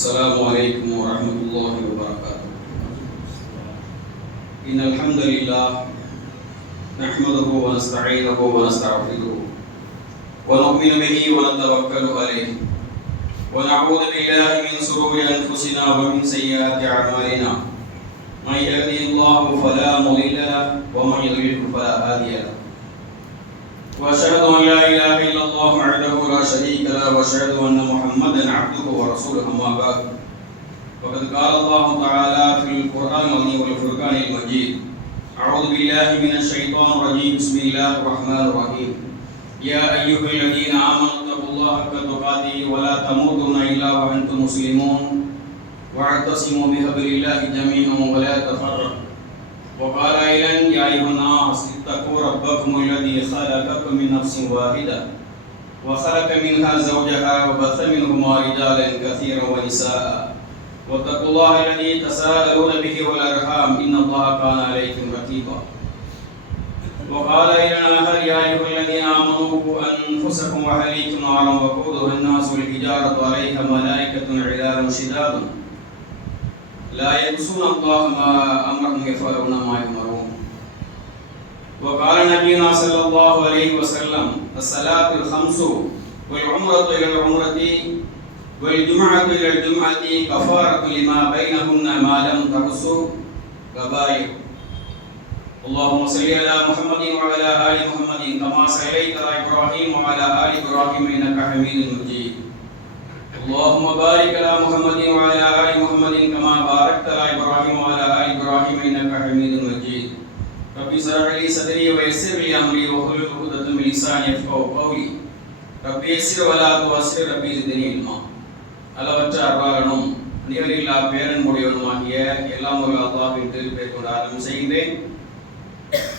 السلام عليكم ورحمة الله وبركاته. إن الحمد لله نحمده ونستعينه ونستغفره ونؤمن به ونتوكل عليه ونعوذ بالله من شرور أنفسنا ومن سيئات أعمالنا. من يهده الله فلا مضل له ومن يضلل فلا هادي له. وأشهد أن لا إله إلا الله وحده لا شريك له وأشهد أن محمدا عبده ورسوله. أما بعد فقد قال الله تعالى في القرآن العظيم والفرقان المجيد: أعوذ بالله من الشيطان الرجيم. بسم الله الرحمن الرحيم. يا أيها الذين آمنوا اتقوا الله حق تقاته ولا تموتن إلا وأنتم مسلمون واعتصموا بحبل الله جميعا ولا تفرقوا. وقال أيضا: يا أيها الناس اتقوا ربكم الذي خلقكم من نفس واحدة وخلق منها زوجها وبث منهما رجالا كثيرا ونساء واتقوا الله الذي تساءلون به والأرحام إن الله كان عليكم رقيبا. وقال أيضا: يا أيها الذين آمنوا قوا أنفسكم وأهليكم نارا وقودها الناس والحجارة عليها ملائكة غلاظ شداد لا يعصون الله ما أمرهم يفعلون ما يؤمرون. وقال نبينا صلى الله عليه وسلم: الصلاة الخمس والعمرة إلى العمرة والجمعة إلى الجمعة كفارة لما بينهن ما لم تحصوا كبائر. اللهم صل على محمد وعلى آل محمد كما صليت على إبراهيم وعلى آل إبراهيم إنك حميد مجيد. اللهم بارك على محمد وعلى آل محمد كما باركت على إبراهيم وعلى آل إبراهيم إنك حميد مجيد. رب اشرح لي صدري ويسر لي أمري واحلل عقدة من لساني يفقهوا قولي. رب يسر ولا تعسر رب زدني علما. அளவற்ற அருளாளனும் நிகரில்லா பேரன் முடியவனுமாகிய எல்லாம் ஒரு அல்லாஹ்வின் திருப்பெயர் கொண்டு ஆரம்பம் செய்கின்றேன்.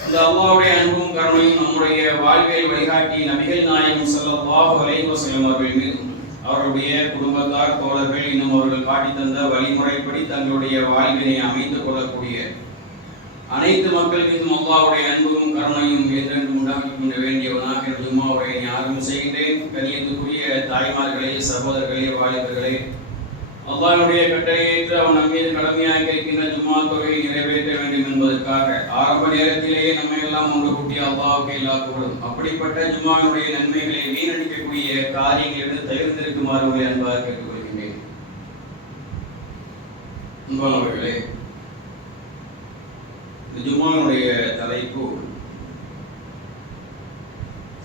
அந்த அல்லாஹ்வுடைய அன்பும் கருணையும் நம்முடைய வாழ்வியல் வழிகாட்டி நபிகள் நாயகம் ஸல்லல்லாஹு அலைஹி வஸல்லம் அவர்கள் மீதும் அவருடைய குடும்பத்தார் தோழர்கள் இன்னும் அவர்கள் காட்டி தந்த வழிமுறைப்படி தங்களுடைய வாழ்வினை அமைத்துக் கொள்ளக்கூடிய அனைத்து மக்கள் மீதும் அல்லாஹ்வுடைய அன்பும் கருணையும் என்றென்றும் உண்டாக வேண்டியவனாக ஜும்மாவுடைய ஆரம்பம் செய்கின்றேன். கண்ணியத்துக்குரிய தாய்மார்களே, சகோதரர்களே, வாலிபர்களே, அல்லாஹ்வுடைய கட்டளையேற்று அவன் நம் மீது கடமையாக இருக்கின்ற ஜும்மா தொகையை நிறைவேற்ற வேண்டும் என்பதற்காக ஆரம்ப நேரத்திலேயே நம்மை எல்லாம் ஒன்று கூட்டிய அல்லாஹ்வுக்கு எல்லா புகழும். அப்படிப்பட்ட ஜும்மாவுடைய நன்மைகளை வீணடிக்கக்கூடிய காரியங்களிலிருந்து தவிர்த்திருக்குமாறு உங்களை அன்பாக கேட்டுக்கொள்கின்றேன். அன்பானவர்களே, இந்த ஜும்மாவுடைய தலைப்பு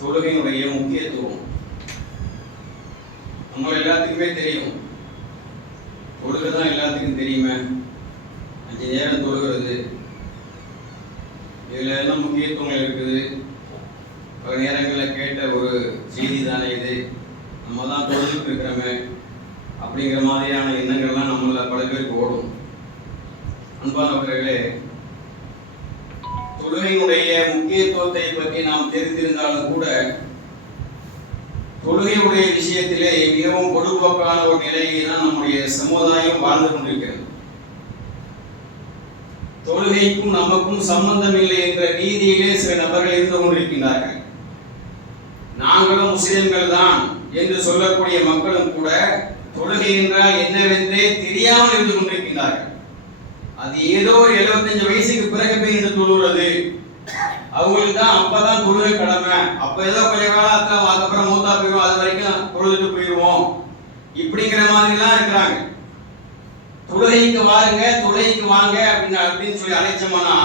தொழுகையினுடைய முக்கியத்துவம். நம்ம எல்லாத்துக்குமே தெரியும், தொழுகை தான் எல்லாத்துக்கும் தெரியுமே. 5 நேரம் தொழுகிறது, இதில் என்ன முக்கியத்துவங்கள் இருக்குது? பல நேரங்களில் கேட்ட ஒரு செய்தி தானே இது. நம்ம தான் தொழுதுட்டு இருக்கிறோமே அப்படிங்கிற மாதிரியான எண்ணங்கள்லாம் நம்மள பல பேருக்கு ஓடும். அன்பானவர்களே, தொழுகையினுடைய முக்கியத்துவத்தை பற்றி நாம் தெரிந்திருந்தாலும் கூட தொழுகையுடைய விஷயத்திலே மிகவும் பொதுப்போக்கான ஒரு நிலையை தான் நம்முடைய சமுதாயம் வாழ்ந்து கொண்டிருக்கிறது. தொழுகைக்கும் நமக்கும் சம்பந்தம் இல்லை என்ற நீதியிலே சில நபர்கள் இருந்து கொண்டிருக்கின்றார்கள். நாங்களும் முஸ்லிம்கள் தான் என்று சொல்லக்கூடிய மக்களும் கூட தொழுகை என்றால் என்னவென்றே தெரியாமல் இருந்து கொண்டிருக்கின்றார்கள். அது ஏதோ 75 வயசுக்கு பிறகு போய் இந்த தொழுகிறது, அவங்களுக்கு தான் அப்பதான் தொழுகை கடமை, அப்ப ஏதோ கொஞ்ச காலத்துல அதுக்கப்புறம் மூத்தா போயிடும், அது வரைக்கும் தொழுதுட்டு போயிடுவோம் இப்படிங்கிற மாதிரிலாம் இருக்கிறாங்க. தொழுகைக்கு வாருங்க, தொழுகைக்கு வாங்க அப்படின்னு சொல்லி அழைச்சோம்னா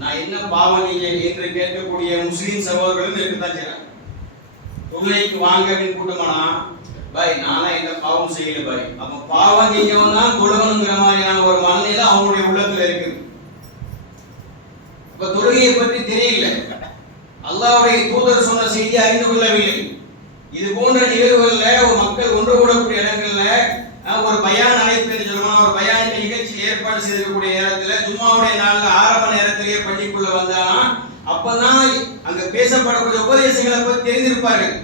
நான் என்ன பாவம் நீங்க என்று கேட்கக்கூடிய முஸ்லீம் சகோதரர்களும் இருக்கத்தான் செய்றாங்க. தொழுகைக்கு வாங்க அப்படின்னு கூட்டமானா, பாய் நானா எந்த பாவம் செய்யல பாய், அப்ப பாவம் நீங்க தான் தொழுகணுங்கிற மாதிரியான ஒரு மனநிலை அவங்களுடைய உள்ளத்துல இருக்கு. இப்ப தொழுகையை பற்றி தெரியல, அல்லாஹ்வுடைய தூதர் சொன்ன செய்தி அறிந்து கொள்ளவில்லை. இது போன்ற நிகழ்வுகள்ல ஒரு மக்கள் ஒன்று கூடக்கூடிய இடங்கள்ல ஒரு பயான் அழைப்பு என்று சொல்லணும், ஒரு பயான் நிகழ்ச்சி ஏற்பாடு செய்திருக்கக்கூடிய நேரத்துல ஜும்மாவுடைய நாள்ல ஆரம்ப நேரத்திலேயே பள்ளிக்குள்ள வந்தானா அப்பதான் அங்க பேசப்படக்கூடிய உபதேசங்களை பற்றி தெரிந்திருப்பார்கள்.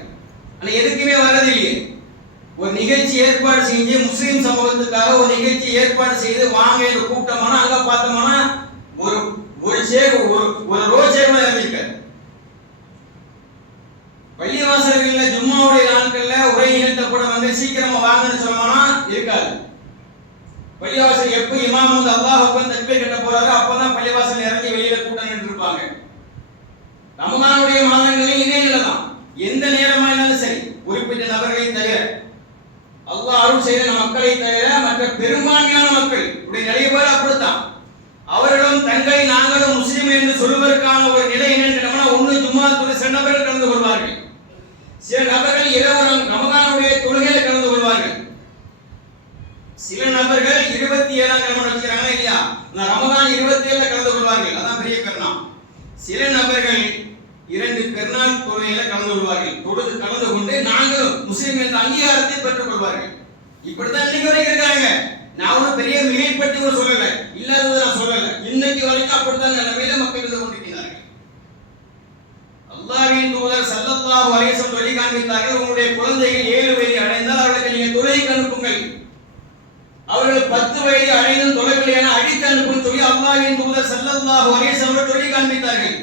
ஆனா எதுக்குமே வர்றதில்லையே. ஒரு நிகழ்ச்சி ஏற்பாடு செஞ்சு முஸ்லீம் சமூகத்துக்காக ஒரு நிகழ்ச்சி ஏற்பாடு செய்து வாங்க என்று கூப்பிட்டோம்னா அங்க பார்த்தோம்னா ஒரு ரோட் சேர் இருக்க பள்ளிவாசல்கள்ல ஜும்மாவுடைய நாட்கள்ல உரை நிகழ்த்தப்படும் வந்து சீக்கிரமா வாங்கன்னு சொன்னோம்னா இருக்காது. பள்ளிவாசல் எப்ப இமாம் வந்து அல்லாஹ் அக்பர் தக்பீர் கட்ட போறாரோ அப்பதான் பள்ளிவாசல் இறங்கி வெளியில கூட்டம் நின்று இருப்பாங்க. ரமலானுடைய மாதங்களில் இதே நிலைதான். எந்த நேரமா இருந்தாலும் சரி, குறிப்பிட்ட நபர்களை தவிர, அல்லாஹ் அருள் செய்த மக்களை தவிர மற்ற பெரும்பான்மையான மக்கள் நிறைய பேர் அப்படித்தான். அவர்களும் தங்களை நாங்களும் முஸ்லிம் என்று சொல்வதற்கான ஒரு நிலை என்னன்னா, ஒன்று ஜும்மாத்துடைய சில நபர்கள் கலந்து கொள்வார்கள், சில நபர்கள் இரவு ரமலானுடைய தொழுகையில கலந்து கொள்வார்கள், சில நபர்கள் 27ஆம் கிழமை வச்சுக்கிறாங்க இல்லையா, ரமலான் 27 கலந்து கொள்வார்கள், அதான் பெரிய பெருநாள். சில நபர்கள் 2 பெருநாள் தொழுகையில கலந்து கொள்வார்கள், தொழுது கலந்து கொண்டு நாங்கள் முஸ்லிம் என்ற அங்கீகாரத்தை பெற்றுக் கொள்வார்கள். இப்படித்தான் இன்னைக்கு வரைக்கும் இருக்காங்க. நான் ஒன்றும் பெரிய மிகைப்பட்டி ஒரு சொல்லல, இல்லாததை நான் சொல்லல. இன்னைக்கு வரைக்கும் அப்படித்தான் நிலைமையில மக்கள் இருந்து கொண்டிருக்கிறார்கள். அல்லாஹ்வின் தூதர் ஸல்லல்லாஹு அலைஹி வஸல்லம் சொல்லி காண்பித்தார்கள், உங்களுடைய குழந்தைகள் 7 வயதை அடைந்தால் அவர்களுக்கு நீங்க தொழுகைக்கு அனுப்புங்கள், அவர்கள் 10 வயது அடைந்தும் தொலைவில்லையான அடித்து அனுப்புன்னு சொல்லி அல்லாஹ்வின் தூதர் ஸல்லல்லாஹு அலைஹி வஸல்லம் சொல்லி காண்பித்தார்கள்.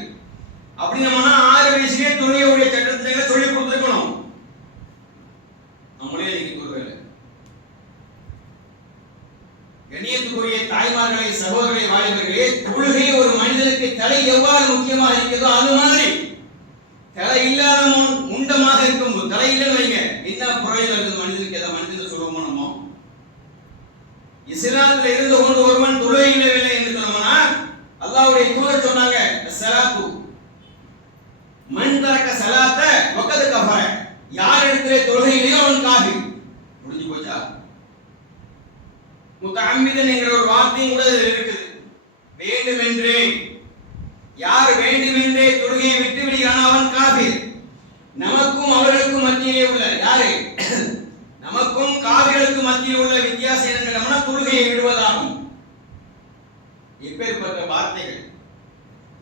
அப்படி நம்ம 6 வயசுலயே தொழுகையுடைய சட்டத்திலே சொல்லி கொடுத்துருக்கணும். நம்மளே இன்னைக்கு தொழுகல. கண்ணியத்துக்குரிய தாய்மார்களே, சகோதரர்களே, வாலிபர்களே, தொழுகை ஒரு மனிதனுக்கு தலை எவ்வாறு முக்கியமாக இருக்கிறதோ அது மாதிரி தலை இல்லாத முண்டமாக இருக்கும். தலை இல்லைன்னு வைங்க, என்ன பிரயோஜனம் இருக்குது மனிதனுக்கு? எதை மனிதன் சொல்லுவோமோ நம்ம இஸ்லாத்துல இருந்து கொண்டு ஒருவன் தொழுகை இல்லவில்லை என்று சொன்னோம்னா, அல்லாஹ்வுடைய தூதர் சொன்னாங்க, ஸலாத்து மன் தரக்க ஸலாத்த வகத் கஃபர, யார் இடத்திலே தொழுகை இல்லையோ அவன் காஃபிர். முடிஞ்சு போச்சா? முத்தஅம்மிதன் என்கிற ஒரு வார்த்தையும் கூட இருக்குது. வேண்டுமென்றே, யார் வேண்டுமென்றே தொழுகையை விட்டு விடுகிறானோ அவன் காஃபிர். நமக்கும் அவர்களுக்கும் மத்தியிலே உள்ள யாரு, நமக்கும் காஃபிர்களுக்கும் மத்தியில் உள்ள வித்தியாசம் என்னன்னா தொழுகையை விடுவதாகும். இப்பேற்பட்ட வார்த்தைகள்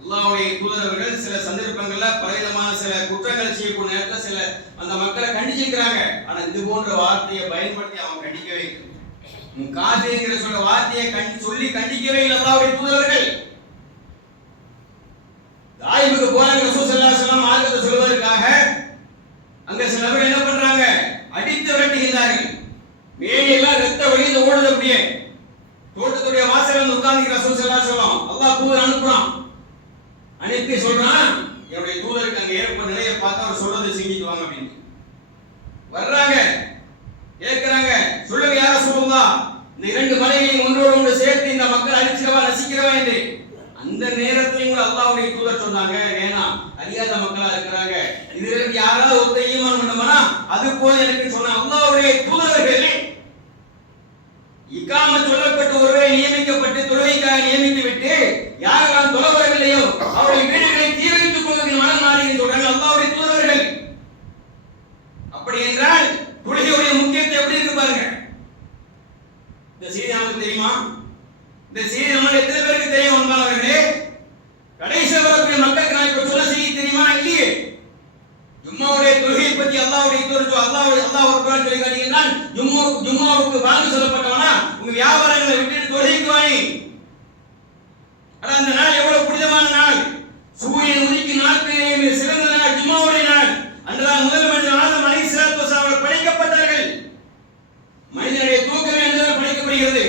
அல்லாஹ்வுடைய தூதர் அவர்கள் சில சந்தர்ப்பங்கள்ல பலவிதமான சில குற்றங்கள் செய்யக்கூடிய நேரத்தில் சில அந்த மக்களை கண்டிச்சிருக்கிறாங்க. ஆனா இது போன்ற வார்த்தையை பயன்படுத்தி அவன் கண்டிக்கவே இல்லை. காஃபிர்ங்கிற சொல்ற வார்த்தையை சொல்லி கண்டிக்கவே இல்லை அல்லாஹ்வுடைய தூதர்கள். தாயிபுக்கு போறாங்க ரசூல் ஸல்லல்லாஹு அலைஹி வஸல்லம் மார்க்கத்தை சொல்வதற்காக. அங்க சில நபர் என்ன பண்றாங்க, அடித்து விரட்டுகிறார்கள். மேலெல்லாம் ரத்த வழிந்து ஓடுது. அப்படியே தோட்டத்துடைய வாசல்ல உட்கார்ந்து ரசூல் ஸல்லல்லாஹு அலைஹி வஸல்லம் அல்லாஹ் தூதர் அனுப்புறான். அனுப்பி சொல்றான், என்னுடைய தூதருக்கு அங்க ஏற்பட்ட நிலையை பார்த்து அவர் சொல்றதை செஞ்சுட்டு வாங்க அப்படின்னு வர்றாங்க. கேட்கிறாங்க, சொல்லுங்க யார சொல்லுவா, இந்த 2 மலைகளையும் ஒன்றோடு ஒன்று சேர்த்து இந்த மக்கள் அழிச்சிடவா நசிக்கிறவா என்று. அந்த நேரத்திலையும் கூட அல்லாஹ்வுடைய தூதர் சொன்னாங்க, வேணாம், அறியாத மக்களா இருக்கிறாங்க, இதுல யாராவது ஒருத்தர் ஈமான் பண்ணோம்னா அது போல எனக்கு சொன்ன அல்லாஹ்வுடைய தூதர்களே, இகாமத் சொல்லப்பட்டு ஒருவரை நியமிக்கப்பட்டு தொழுகைக்காக நியமித்து விட்டு யாரெல்லாம் தொழ வரவில்லையோ அவருடைய வீடுகளை தீ வைத்துக் கொள்வதற்கு மனம் நாடுகிறேன் சொல்றாங்க அல்லாஹ்வுடைய தூதர்கள். அப்படி என்றால் தொழுகையுடைய முக்கியத்துவம் எப்படி இருக்கு பாருங்க. இந்த செய்தி நமக்கு தெரியுமா? இந்த செய்தி நம்ம எத்தனை பேருக்கு தெரியும் அன்பானவர்களே? கடைசியில் வரக்கூடிய மக்களுக்கு நான் இப்ப சொல்ல செய்தி தெரியுமா? இல்லையே. ஜும்மாவுடைய தொழுகையை பற்றி அல்லாஹ்வுடைய தூதர் அல்லாஹ் ஒரு குர்ஆன் சொல்லி காட்டினான், ஜும்மாவுக்கு வாங்க சொல்லப்பட்டவனா உங்க வியாபாரங்களை விட்டுட்டு தொழுகைக்கு வாங்க. ஆனா அந்த நாள் எவ்வளவு புனிதமான நாள், சூரியன் உதிக்கும் நாட்களிலே சிறந்த நாள் ஜும்மாவுடைய நாள். அன்றுதான் முதல் மனிதன் ஆதம் அலைஹிஸ்ஸலாத்து வஸலாம் அவர்கள் படைக்கப்பட்டார்கள். மனிதனுடைய தூக்கமே அன்றுதான் படைக்கப்படுகிறது.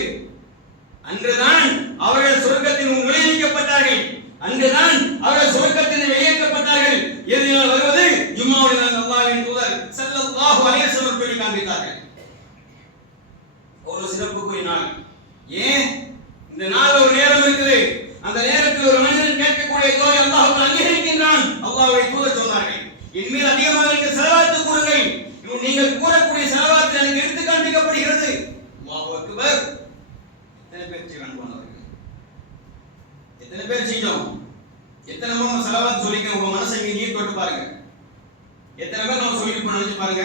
அன்றுதான் அவர்கள் சொர்க்கத்தில் நுழைவிக்கப்பட்டார்கள். அன்றுதான் அவர்கள் சொர்க்கத்தில் வெளியேற்றப்பட்டார்கள். இறுதியில் வருவது ஜும்மாவுடைய நாள். அல்லாஹ்வின் தூதர் ஸல்லல்லாஹு அலைஹி வஸல்லம் சொல்லி காண்பித்தார்கள். ஒரு சிறப்புக்குரிய நாள். ஏன் இந்த நாள் ஒரு நேரம் இருக்குது, அந்த நேரத்தில் ஒரு மனிதன் கேட்கக்கூடிய துஆவை அல்லாஹ் அங்கீகரிக்கின்றான். அல்லாஹ்வுடைய தூதர் சொன்னார்கள், என் மீது அதிகமாக நீங்கள் ஸலவாத் கூறுங்கள், நீங்கள் கூறக்கூடிய ஸலவாத் எனக்கு எடுத்து காண்பிக்கப்படுகிறது. அல்லாஹு அக்பர். எத்தனை பேர் செய்வான் போனவர்கள்? எத்தனை பேர் செஞ்சோம்? எத்தனை நம்ம ஸலவாத் சொல்லிக்க உங்க மனசை நீர் தொட்டு பாருங்க. எத்தனை பேர் நம்ம சொல்லி நினைச்சு பாருங்க.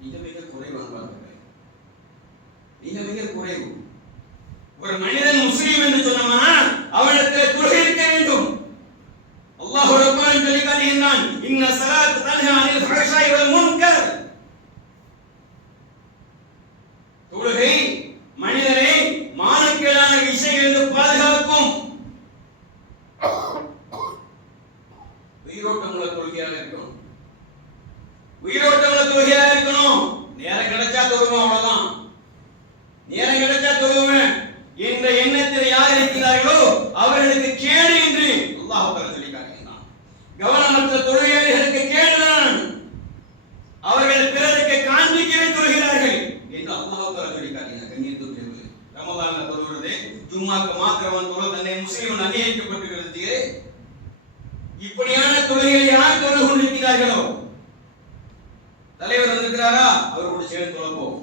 மிக மிக குறைவான பாருங்க, மிக மிக குறைவு. ஒரு மனிதன் முஸ்லிம் என்று சொன்னோம்னா அவனிடத்தில் தொழுகை இருக்க வேண்டும். அல்லாஹ் குர்ஆனில் சொல்லி காட்டுகிறான், இன்ன ஸலாத் தன்ஹா அனில் ஃபஹ்ஷாஇ வல் முன்கர். தொழுகை மனிதனை மானக்கேடான விஷயங்களிலிருந்து பாதுகாக்கும். உயிரோட்டமுள்ள தொழுகையாக இருக்கணும். உயிரோட்டமுள்ள தொழுகையாக இருக்கணும். நேரம் கிடைச்சா தொழுவோம், அவ்வளவுதான். கவனமற்ற தொழுகையாளிகளுக்கு கேடுதான். அவர்கள் பிறருக்கு காண்பிக்கவே தொழுகிறார்கள் என்று அல்லாஹ் தஆலா சொல்லி காட்டினார். கண்ணியத்துக்குரியவர்களே, ரமலான்ல தொழுகிறது ஜும்மாக்கு மாத்திரம் தொழ தன்னை முஸ்லிம் அங்கீகரிக்கப்பட்டிருக்கிறது. இப்படியான தொழுகையை யார் தொழுது கொண்டிருக்கிறார்களோ, தலைவர் வந்திருக்கிறாரா, அவர் கூட சேர்ந்து தொழப்போம்.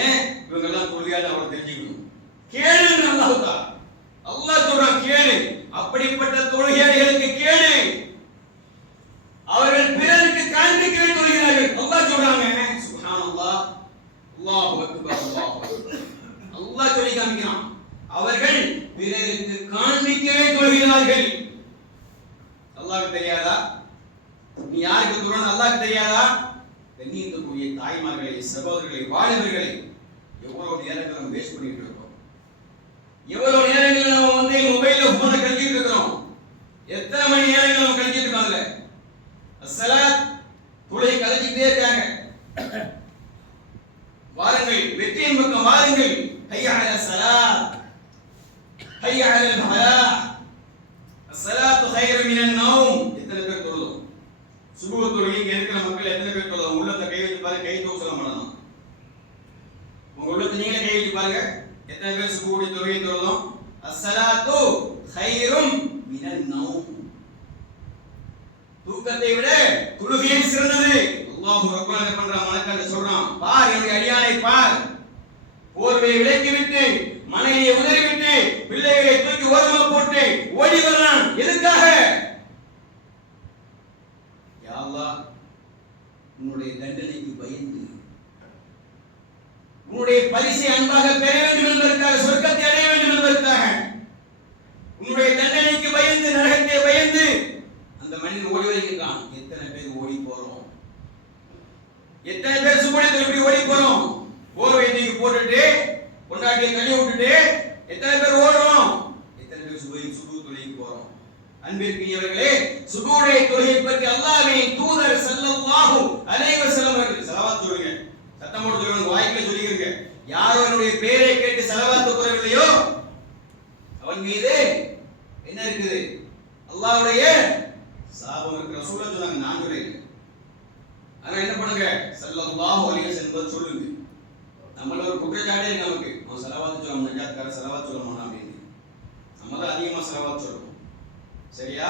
ஏன் இவங்க எல்லாம் தொழுகையாளி அவர் தெரிஞ்சுக்கணும். கேளு அல்லாஹ் சொல்றான், கேளு. அப்படிப்பட்ட தொழுகையாளிகளுக்கு கேளு. அவர்கள் பிறருக்கு காண்பிக்கவே தொழுகிறார்கள். அல்லாஹ் சொல்றாங்க, சுப்ஹானல்லாஹ், அல்லாஹு அக்பர், அல்லாஹு அக்பர். அல்லாஹ் சொல்லி காமிக்கிறான், அவர்கள் பிறருக்கு காண்பிக்கவே தொழுகிறார்கள். அல்லாஹ்வுக்கு தெரியாதா? நீ யாருக்கு தொழணும் அல்லாஹ்வுக்கு தெரியாதா? கண்ணியத்துக்குரிய தாய்மார்களை, சகோதரர்களை, வாலிபர்களை, எவ்வளவு நேரங்கள் நம்ம வேஸ்ட் பண்ணிட்டு இருக்கோம். எவ்வளவு நேரங்கள் நம்ம மொபைல்ல போனை கழிச்சிட்டு இருக்கிறோம். எத்தனை மணி நேரங்கள் நம்ம கழிச்சிட்டு இருக்கோம். அதுல அஸ்ஸலாத் தொழுகை கழிச்சிட்டே இருக்காங்க. வாருங்கள், வெற்றியின் பக்கம் வாருங்கள். ஹய்யா அலா ஸலாத், ஹய்யா அலல் ஃபலாஹ், அஸ்ஸலாத்து கைரு மினன் நௌம். எத்தனை பேர் தொழுதோம்? சுபஹ் தொழுகை இருக்கிற மக்கள் எத்தனை பேர் தொழுதோம்? உள்ளத்தை கை வச்சு பாருங்க, கை தூசல பண்ணணும். உங்க உள்ளத்தை நீங்களே கை வச்சு பாருங்க, எத்தனை பேர் சுபஹ் தொழுகை தொழுதோம்? அஸ்ஸலாத்து கைரும் மினன் நௌம். தூக்கத்தை விட தொழுகை சிறந்தது. அல்லாஹ் ரப்பனா என்ன பண்றான்? மலக்காட்ட சொல்றான், பார் என்னுடைய அடியானை பார். போர்வையை விலக்கி விட்டு, மனைவியை உதறி விட்டு, பிள்ளைகளை தூக்கி ஓரமா போட்டு ஓடி வர்றான். எதுக்காக? யா அல்லாஹ், உன்னுடைய தண்டனைக்கு பயந்து, உன்னுடைய பரிசை அன்பாக பெற வேண்டும் என்பதற்காக, சொர்க்கத்தை அடைய வேண்டும் என்பதற்காக, உன்னுடைய தண்டனைக்கு பயந்து, நரகத்தை பயந்து அந்த மனிதன் ஓடி வருகிறான். எத்தனை பேர் ஓடி போறோம்? எத்தனை பேர் சுபஹ் எப்படி ஓடி போறோம்? போர்வை தூக்கி போட்டுட்டு, பொண்டாட்டியை கழுவி விட்டுட்டு எத்தனை பேர் ஓடுறோம்? எத்தனை பேர் சுபஹ் தொழுகைக்கு போறோம்? அன்பிற்குரியவர்களே, சுபஹ் தொழுகை பற்றி அல்லாஹ்வின் தூதர் ஸல்லல்லாஹு அலைஹி வஸல்லம் அவர்கள் ஸலவாத் சொல்லுங்க. சத்தம் போட்டு சொல்லுங்க, வாய்க்குள்ள சொல்லிருங்க. யாரோ என்னுடைய பெயரை கேட்டு ஸலவாத் கூறவில்லையோ அவன் மீது என்ன இருக்குது? அல்லாஹ்வுடைய சாபம் இருக்கு. ரசூலுல்லாஹ் சொன்னாங்க, நான் சொல்றேன். ஆனா என்ன பண்ணுங்க? ஸல்லல்லாஹு அலைஹி வஸல்லம் சொல்லுங்க. நம்மள ஒரு குற்றச்சாட்டே இருக்கு நமக்கு. அவன் ஸலவாத் சொல்ல நஜாத்கார ஸலவாத் சொல்ல மாட்டான் அப்படின்னு. நம்ம தான் அதிகமா ஸலவாத் சொல்றோம். சரியா?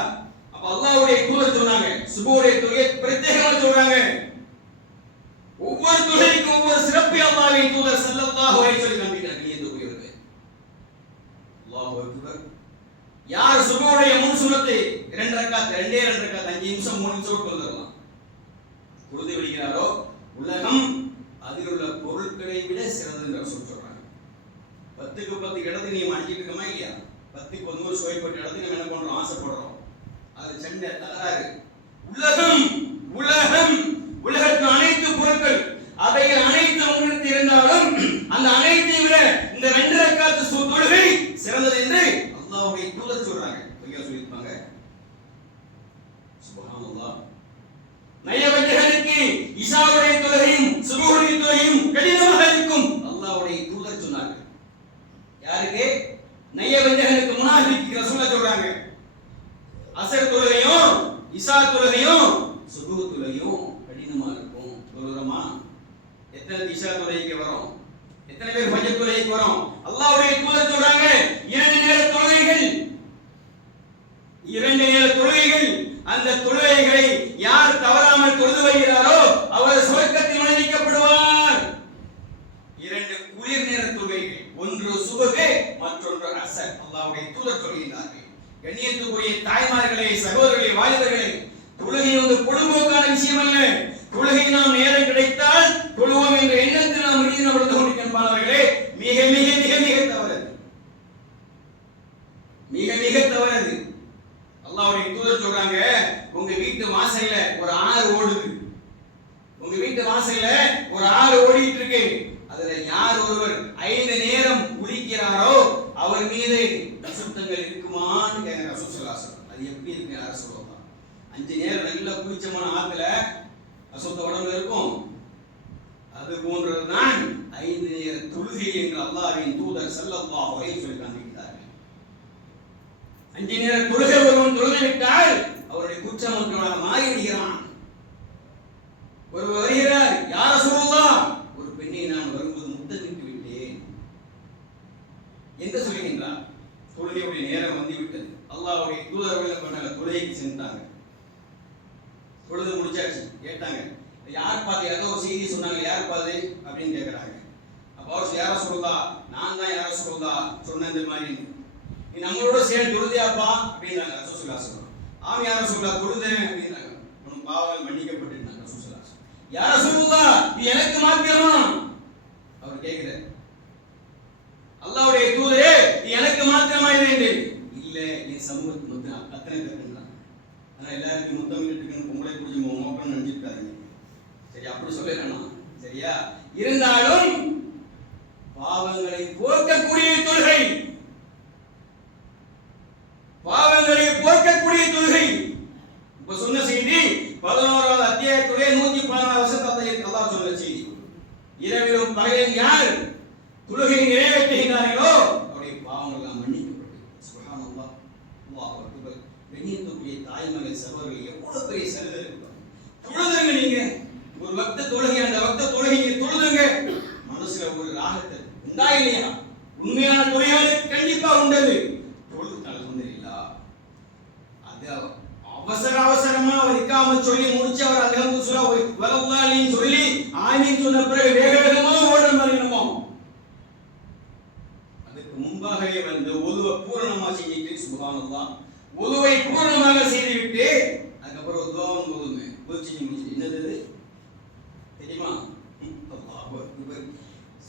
அப்ப அல்லாஹ்வுடைய தூதர் சொன்னாங்க, சுபஹ் தொழுகை பிரத்யேகமா சொல்றாங்க. ஒவ்வொரு தொழுகைக்கும் ஒவ்வொரு சிறப்பு அல்லாஹ்வின் தூதர் ஸல்லல்லாஹு அலைஹி வஸல்லம் காண்பிக்கிறார். கண்ணியத்துக்குரியவர்களே, அல்லாஹு அக்பர். யார் சுபஹுடைய முன் சுன்னத்தை 2 ரக்காத் 2 ரக்காத் 5 நிமிஷம் 3 நிமிஷம் தொழுதலாம் தொழுது விடுகிறாரோ, உலகம் அதில் உள்ள பொருட்களை விட சிறந்தது என்று சொல்றாங்க. 10க்கு 10 இடத்தை நீ அடிச்சிட்டு இருக்கமா இல்லையா? 10க்கு 100 சுவைப்பட்ட இடத்தை நம்ம என்ன பண்றோம்? ஆசைப்படுறோம். அது சண்டை தகராறு. உலகம் உலகம் உலகத்தின் அனைத்து பொருட்கள் அவைகள் அனைத்து உங்களுக்கு இருந்தாலும் அந்த அனைத்தை விட இந்த 2 ரக்காத் தொழுகை சிறந்தது என்று அல்லாஹ்வுடைய தூதர் சொல்றாங்க. பொய்யா சொல்லிருப்பாங்க? சுப்ஹானல்லாஹ். நயவஞ்சகனுக்கு இஷாவுடைய தொழுகையும் சுபஹுடைய தொழுகையும் கடினமாக இருக்கும் அல்லாஹ்வுடைய தூதர் சொன்னாங்க. யாருக்கு? நயவஞ்சகனுக்கு, முனாஃபிக்கு ரசூலுல்லாஹ் சொல்றாங்க. அஸர் தொழுகையும் இஷா தொழுகையும் சுபஹ் தொழுகையும் கடினமா இருக்கும். தொழுறமா? எத்தனை இஷா தொழுகைக்கு வரோம்? எத்தனை பேர் ஃபஜ்ர் தொழுகைக்கு வரோம்? அல்லாஹ்வுடைய தூதர் சொல்றாங்க, 2 நேர தொழுகைகள், 2 நேர தொழுகைகள். அந்த தொழுகைகளை யார் தவறாமல் தொழுது வருகிறாரோ அவர் சொர்க்கத்தில் நுழைவிக்கப்படுவார். 2 குளிர் நேர தொழுகைகள், ஒன்று சுபஹ் மற்றொன்று அஸர். அல்லாஹ்வுடைய தூதர் சொல்கிறார்கள். கண்ணியத்துக்குரிய தாய்மார்களே, சகோதரர்களே, வாலிபர்களே, தொழுகை பொழுதுபோக்கான விஷயம் அல்ல. தொழுகை நாம் நேரம் கிடைத்தால் தொழுவோம் என்ற எண்ணத்தில் நாம் நடந்து கொண்டிருக்கின்றவர்களே, மிக மிக மிக மிக தவறு, மிக மிக தவறு. அல்லாஹ்வுடைய தூதர் சொல்றாங்க, உங்க வீட்டு வாசல்ல ஒரு ஆறு ஓடுது. உங்க வீட்டு வாசல்ல ஒரு ஆறு ஓடிட்டு இருக்கு. அதுல யார் ஒருவர் 5 நேரம் குளிக்கிறாரோ அவர் மீது அசுத்தங்கள் இருக்குமான்னு கேட்கிற ரசூல் ஸல்லல்லாஹு அலைஹி வஸல்லம். அது எப்படி இருக்கு? யார் சொல்லுவாங்க? 5 நேரம் நல்லா குளிச்சமான ஆத்துல அசுத்த உடம்புல இருக்கும். அது போன்றதுதான் 5 நேர தொழுகை என்று அல்லாஹ்வின் தூதர் ஸல்லல்லாஹு அலைஹி வஸல்லம் காண்பிக்கிறார்கள். 5 நேர தொழுகை ஒருவன் தொழுது விட்டால் அவருடைய குற்றமற்றவனாக மாறிவிடுகிறான். ஒரு வருகிறார், யார ரசூலுல்லாஹ், ஒரு பெண்ணை நான் வரும்போது முத்தமிட்டு விட்டேன் என்று சொல்கின்றார். தொழுகையுடைய நேரம் வந்துவிட்டது. அல்லாஹ்வுடைய தூதர்கள் பண்ணாங்க, தொழுகைக்கு சென்றாங்க. தொழுது முடிச்சாச்சு. கேட்டாங்க, யார் பாது, ஏதோ ஒரு செய்தி சொன்னாங்க, யார் பாது அப்படின்னு கேட்கிறாங்க. அப்போ அவர் யார ரசூலுல்லாஹ், நான் தான் யார ரசூலுல்லாஹ் சொன்ன இந்த மாதிரி, நீ நம்மளோட சேர்ந்து தொழுதியாப்பா அப்படின்னாங்க. ரசூலுல்லாஹ் சொல்றாங்க, ஆம் யார ரசூலுல்லாஹ் தொழுதேன் அப்படின்னாங்க. உன் பாவங்கள் மன்னிக்கப்பட்டிருந்தாங்க. ரசூலுல்லாஹ் யார ரசூலுல்லாஹ் இது எனக்கு மாத்திரமா? அவர் கேட்கிறார், அல்லாஹ்வுடைய தூதரே இது எனக்கு மாத்திரமா இது? இல்ல, என் சமூகத்துக்கு மொத்தம் அத்தனை பேருன்றாங்க. ஆனா எல்லாருக்கும் மொத்தம் இருக்கணும், பொம்பளை குடிச்சு மோப்பன்னு நினைச்சிருக்காருங்க. சரி, அப்படி சொல்லலாம், சரியா? இருந்தாலும் பாவங்களை போக்கக்கூடிய தொழுகை, பாவங்களை போக்கக்கூடிய தொழுகை. இப்ப சொன்ன செய்தி 11வது அத்தியாயத்துடைய 114 வசனத்தை அல்லாஹ் சொன்ன செய்தி. இரவிலும் பகலிலும் யார் தொழுகையை நிறைவேற்றுகிறார்களோ அவருடைய பாவங்கள் எல்லாம் மன்னிக்கப்படும். சுப்ஹானல்லாஹ், அல்லாஹ் அக்பர். வெளியேற்றக்கூடிய தாய்மகள் சகோதரர்கள் எவ்வளவு பெரிய சலுகை இருக்கும். தொழுதுங்க, நீங்க ஒரு வக்த தொழுகை, அந்த வக்த தொழுகையை தொழுதுங்க, மனசுல ஒரு ராகத்தை உண்டா இல்லையா? உண்மையான தொழுகைகளுக்கு கண்டிப்பா உண்டது. அவசரமா அவர் இக்காமத் சொல்லி முடிச்சு அவர் அல்ஹம்து சூரா வலல்லாஹின்னு சொல்லி ஆமீன் சொன்ன பிறகு வேக வேகமா ஓடுற மாதிரி என்னமோ. அதுக்கு முன்பாகவே வந்து ஒதுவை பூரணமா செஞ்சுட்டு, சுப்ஹானல்லாஹ், ஒதுவை பூரணமாக செய்துவிட்டு அதுக்கப்புறம் துஆவும் ஓதுமே செஞ்சு முடிச்சு. என்னது தெரியுமா? அல்லாஹ் அக்பர்.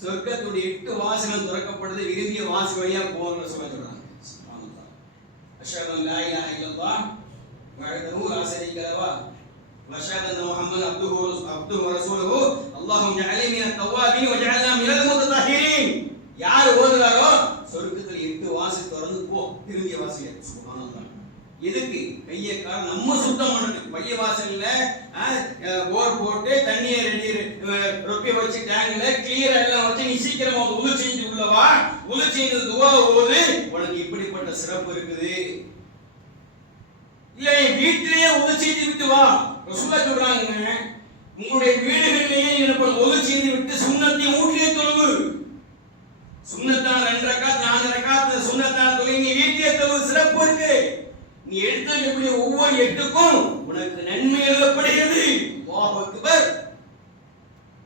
சொர்க்கத்துடைய 8 வாசல்கள் திறக்கப்படுது, விரும்பிய வாசல் வழியா போகணும்னு சொல்றாங்க. சுப்ஹானல்லாஹ். அஷ்ஹது அன் லா இலாஹ இல்லல்லாஹ் வஹ்தஹு லா ஷரீக லஹு வ அஷ்ஹது அன்ன முஹம்மதன் அப்துஹு வ ரசூலுஹு அல்லாஹும்ம ஜஅல்னி மினத் தவ்வாபீன் வ ஜஅல்னா மினல் முத்தஹஹிரீன். யார் ஓதுறாரோ சொர்க்கத்தில் 8 வாசல் திறந்து போ, விரும்பிய வாசல். சுப்ஹானல்லாஹ். எதுக்கு? கையை கால் நம்ம சுத்தம் பண்றதுக்கு. பள்ளிய வாசல்ல போர் போட்டு தண்ணியை ரொப்பி வச்சு டேங்க்ல கிளியர் எல்லாம் வச்சு நீ சீக்கிரமா உது செஞ்சு உள்ளவா, உது செஞ்சு துவா ஓது, உனக்கு இப்படிப்பட்ட சிறப்பு இருக்குது. இல்ல வீட்டிலேயே உது செஞ்சு விட்டு வா. ரசூலுல்லாஹ் சொல்றாங்க, உங்களுடைய வீடுகளிலேயே என்ன உது செஞ்சு விட்டு சுன்னத்தை ஊட்டிலே தொழுவு. சுன்னத்தான் 2 ரக்காத் 4 ரக்காத் சுன்னத்தான் தொழுகை நீ வீட்டிலே தொழுவு, சிறப்பு இருக்கு. நீ எடுத்துக்கூடிய ஒவ்வொரு 8க்கும் உனக்கு நன்மை எழுதப்படுகிறது. அல்லாஹ் அக்பர்.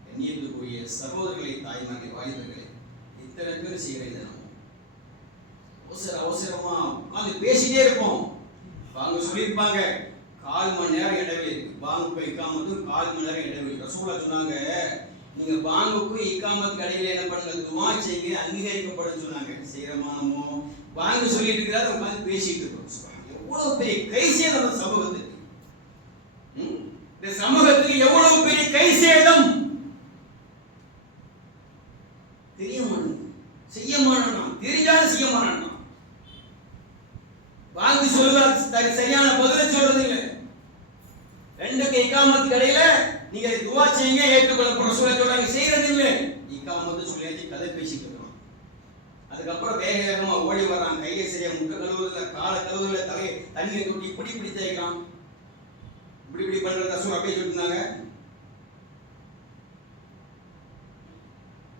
கண்ணியத்துக்குரிய சகோதரர்களே, தாய்மார்களே, வாலிபர்களே, இத்தனை பேர் செய்யறது அவசரமா உட்கார்ந்து பேசிட்டே இருப்போம். வாங்க சொல்லியிருப்பாங்க, 4 மணி நேரம் இடைவெளி இருக்கு. பாங்குக்கும் இக்காமத்துக்கும் 4 மணி நேரம் இடைவெளி. ரசூலுல்லாஹ் சொன்னாங்க, நீங்க பாங்குக்கும் இக்காமத்துக்கு இடையில என்ன பண்ணுங்க, துஆ செய்யுங்க, அங்கீகரிக்கப்படும் சொன்னாங்க. செய்யறமானமோ வாங்க சொல்லிட்டு இருக்கிறாரு, உட்கார்ந்து பேசிட்டு இருக்கோம். எவ்வளவு பெரிய கை சேதம் அந்த சமூகத்துக்கு. இந்த சமூகத்துக்கு எவ்வளவு பெரிய கை சேதம் தெரியுமா? செய்ய மாட்டான், தெரிஞ்சாலும் செய்ய மாட்டான். வாங்கி சொல்லுவார், சரியான பதிலை சொல்றது இல்லை. 2 இக்காமத்துக்கு இடையில நீங்க துஆ செய்யுங்க, ஏற்றுக்கொள்ளப்படும் சொல்றாங்க, செய்யறது இல்லை. இக்காமத்து சொல்லியாச்சு, கதை பேசிட்டு இருக்கோம். அதுக்கப்புறம் வேக வேகமா ஓடி வர்றான், கையை சரியா முக்க கழுவுறதுல, காலை கழுவுல, தலையை தண்ணியை தொட்டி இப்படி தேய்க்கலாம், இப்படி பண்றத ரசூல் அப்படியே சொல்லிருந்தாங்க.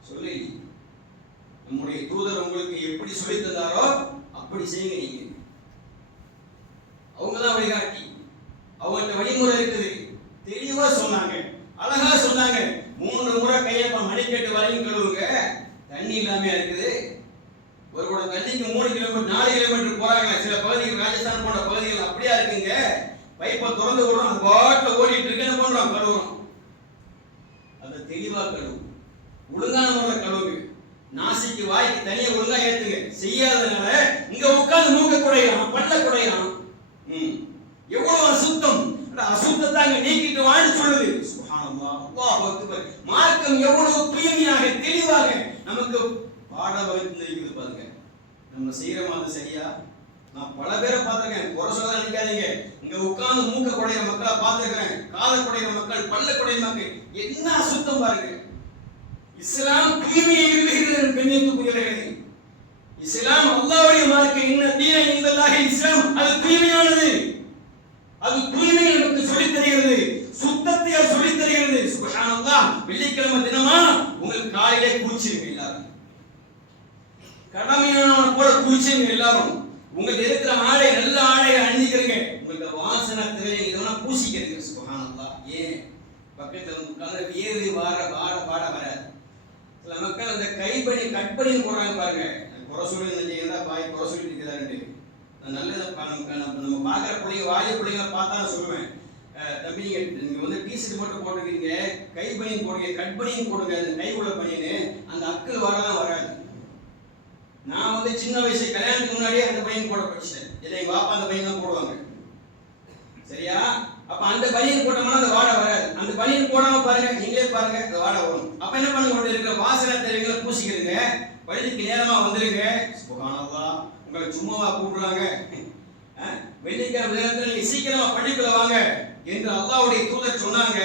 சொல்லி நம்முடைய தூதர் உங்களுக்கு எப்படி சொல்லி தந்தாரோ அப்படி செய்யுங்க. நீங்க அவங்கதான் வழிகாட்டி, அவங்கள்ட்ட வழிமுறை இருக்குது. தெளிவா சொன்னாங்க, அழகா சொன்னாங்க. 3 முறை கையை மணிக்கட்டு வரையும் கழுவுங்க. தண்ணி இல்லாம இருக்குது. ஒரு கூட தண்ணிக்கு 3 கிலோமீட்டர் 4 கிலோமீட்டர் போறாங்க. சில பகுதிகள், ராஜஸ்தான் போன்ற பகுதிகள் அப்படியா இருக்குங்க. பைப்பை திறந்து விடுறோம், அந்த பாட்டில் ஓடிட்டு இருக்கு, என்ன பண்றோம், கழுவுறோம். அதை தெளிவா கழுவு, ஒழுங்கான முறையில் கழுவுங்க. நாசிக்கு வாய்க்கு தனியா ஒழுங்கா ஏத்துங்க. செய்யாததுனால இங்க உட்கார்ந்து மூக்க குடையான், பல்ல குடையான். எவ்வளவு அசுத்தம். அசுத்தத்தை அங்க நீக்கிட்டு வாழ சொல்லுது. சுப்ஹானல்லாஹ், அல்லாஹ் அக்பர். மார்க்கம் எவ்வளவு தூய்மையாக தெளிவாக நமக்கு பாட வகுத்து பாருங்க. நம்ம செய்யற மாதிரி சரியா? நான் பல பேரை பார்த்திருக்கேன், குறை சொல்ல நினைக்காதீங்க. இங்க உட்கார்ந்து மூக்க குடையிற மக்களை பார்த்திருக்கிறேன், காதை குடையிற மக்கள், பல்ல குடையிற மக்கள். என்ன அசுத்தம் பாருங்க. இஸ்லாம் தூய்மையை விரும்புகிறது. கண்ணியத்துக்குரியவர்களே, இஸ்லாம் அல்லாஹ்வுடைய மார்க்கம். இன்ன தீன இன்தல்லாஹி இஸ்லாம், அது தூய்மையானது. அது தூய்மையை நமக்கு சொல்லித் தருகிறது, சுத்தத்தை சொல்லித் தருகிறது. சுப்ஹானல்லாஹ். வெள்ளிக்கிழமை தினமா உங்களுக்கு காலையிலே குளிச்சிருங்க எல்லாரும், கடமையான போல குளிச்சிருங்க எல்லாரும். உங்களுக்கு இருக்கிற ஆடை நல்ல ஆடையை அணிஞ்சிக்கிறீங்க, உங்களுக்கு வாசனை தேவையை இதெல்லாம் பூசிக்கிறீங்க. சுப்ஹானல்லாஹ். ஏன் பக்கத்துல உட்கார்ந்து வியர்வை பாட வராது. சில மக்கள் அந்த கைப்பணி கட்பணின்னு போடுறாங்க பாருங்க, குறை சொல்லி பாய் குறை சொல்லிட்டு இருக்கிறாரு. நல்லது நம்ம பார்க்குற பிள்ளைங்க வாலிய பிள்ளைங்களை பார்த்தா நான் சொல்லுவேன், தம்பி நீங்க வந்து டிஷர்ட் மட்டும் போட்டுக்கிறீங்க, கைப்பணியும் போடுங்க கட்பணியும் போடுங்க, அந்த கை உள்ள பணின்னு அந்த அக்கள் வரலாம் வராது. நான் வந்து சின்ன வயசு கல்யாணத்துக்கு முன்னாடியே அந்த பையன் போட படிச்சேன். இல்லை எங்க பாப்பா அந்த பையன் தான் போடுவாங்க. சரியா? அப்ப அந்த பனியன் போட்டோம்னா அந்த வாடை வராது. அந்த பனியன் போடாம பாருங்க, நீங்களே பாருங்க, அந்த வாடை வரும். அப்ப என்ன பண்ணுங்க, இருக்கிற வாசனை தேவைகளை பூசிக்கிறீங்க, பள்ளிக்கு நேரமா வந்துருங்க. சுப்ஹானல்லாஹ். உங்களை சும்மாவா கூப்பிடுறாங்க? வெள்ளிக்கிழமை நேரத்தில் நீங்க சீக்கிரமா பள்ளிக்குள்ள வாங்க என்று அல்லாஹ்வுடைய தூதர் சொன்னாங்க.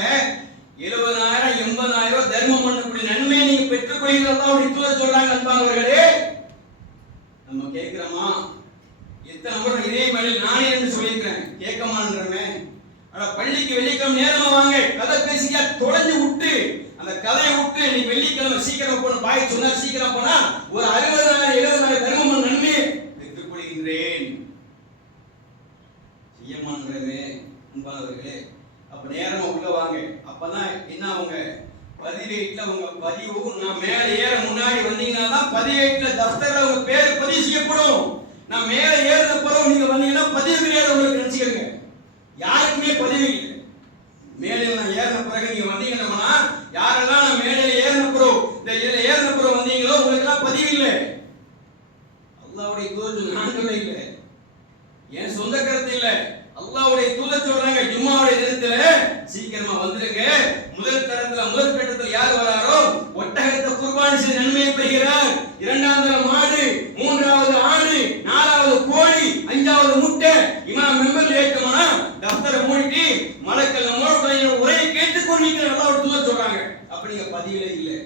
70,000 80,000 தர்மம் பண்ணக்கூடிய நன்மையை நீங்க பெற்றுக்கொள்கிற அல்லாஹ்வுடைய தூதர் சொல்றாங்க. அன்பானவர்களே, நம்ம கேட்கிறோமா? எத்தனை முறை இதே மாதிரி நானே என்று சொல்லியிருக்கிறேன், கேட்க மாட்டேன்றமே. ஆனா பள்ளிக்கு வெள்ளிக்கிழமை நேரமா வாங்க, கதை பேசிக்கா தொலைஞ்சு விட்டு அந்த கதையை விட்டு நீ வெள்ளிக்கிழமை சீக்கிரம் போன பாய் சொன்னா சீக்கிரம் போனா ஒரு 60,000 70,000 தர்மம் நன்மையை பெற்றுக் கொள்கின்றேன். செய்யமான்றமே. அன்பானவர்களே, அப்ப நேரமா உள்ள வாங்க. அப்பதான் என்ன அவங்க பதிவேட்ல உங்க பதிவு நான் மேல ஏற முன்னாடி வந்தீங்கன்னா தான் பதிவேட்ல தஃப்தர்ல உங்க பேர் பதிவு செய்யப்படும். நான் மேல ஏறுற பிறகு நீங்க வந்தீங்கன்னா பதிவு கிடையாது உங்களுக்கு, நினைச்சுக்கிறீங்க. யாருக்குமே பதிவு இல்லை. மேலே நான் ஏறின பிறகு நீங்க வந்தீங்கன்னா யாரெல்லாம் நான் மேலே ஏறின பிறகு இந்த ஏறின பிறகு வந்தீங்களோ உங்களுக்கு எல்லாம் பதிவு இல்லை. அல்லாஹ்வுடைய தூதர் நான் சொல்ல இல்லை, என் சொந்த கருத்து இல்லை, அல்லாஹ்வுடைய தூதர் சொல்றாங்க. ஜும்மாவுடைய தினத்துல சீக்கிரமா வந்துருங்க. முதல் தரத்துல முதல் கட்டத்தில் யார் வராரோ ஒட்டகத்தை குர்பானி செய்து நன்மையை பெறுகிறார். இரண்டாம் தரம் மாடு, மூன்றாவது ஆடு, நாலாவது கோழி, அஞ்சாவது முட்டை. இமாம் மெம்பர் ஏற்கமா தஃப்தரை மூடிட்டு மலக்கள் நம்மளோட உரையை கேட்டுக்கொண்டு அல்லாஹ்வுடைய தூதர் சொல்றாங்க. அப்படி நீங்க பதிவிலே இல்லை.